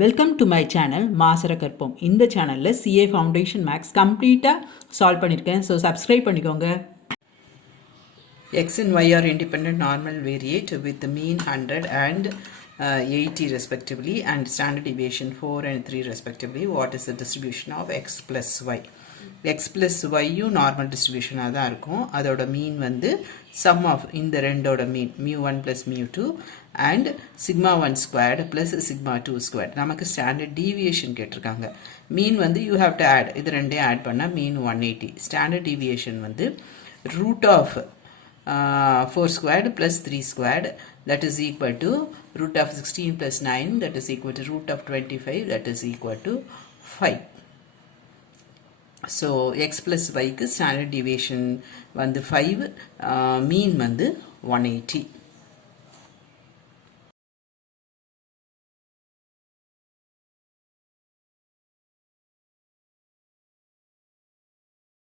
Welcome to my channel மாசரகற்போம். இந்த சேனலில் சிஏ ஃபவுண்டேஷன் மேக்ஸ் கம்ப்ளீட்டாக சால்வ் பண்ணியிருக்கேன். ஸோ சப்ஸ்கிரைப் பண்ணிக்கோங்க. X and Y are independent normal variate with the mean 100 and 80 respectively and standard deviation 4 and 3 respectively. What is the distribution of X plus Y? X plus Y normal distribution தான் இருக்கும். அதோட மீன் வந்து sum of இந்த ரெண்டோட மீன் mu1 plus mu2 and sigma 1 squared plus sigma 2 squared. நமக்கு standard deviation கேட்டிருக்காங்க. மீன் வந்து you have to add, இது ரெண்டையும் add பண்ணா mean 180. Standard deviation வந்து root of 4 squared plus 3 squared, that is equal to root of 16 plus 9, that is equal to root of 25, that is equal to 5. So x plus y க்கு standard deviation வந்து 5, mean வந்து 180.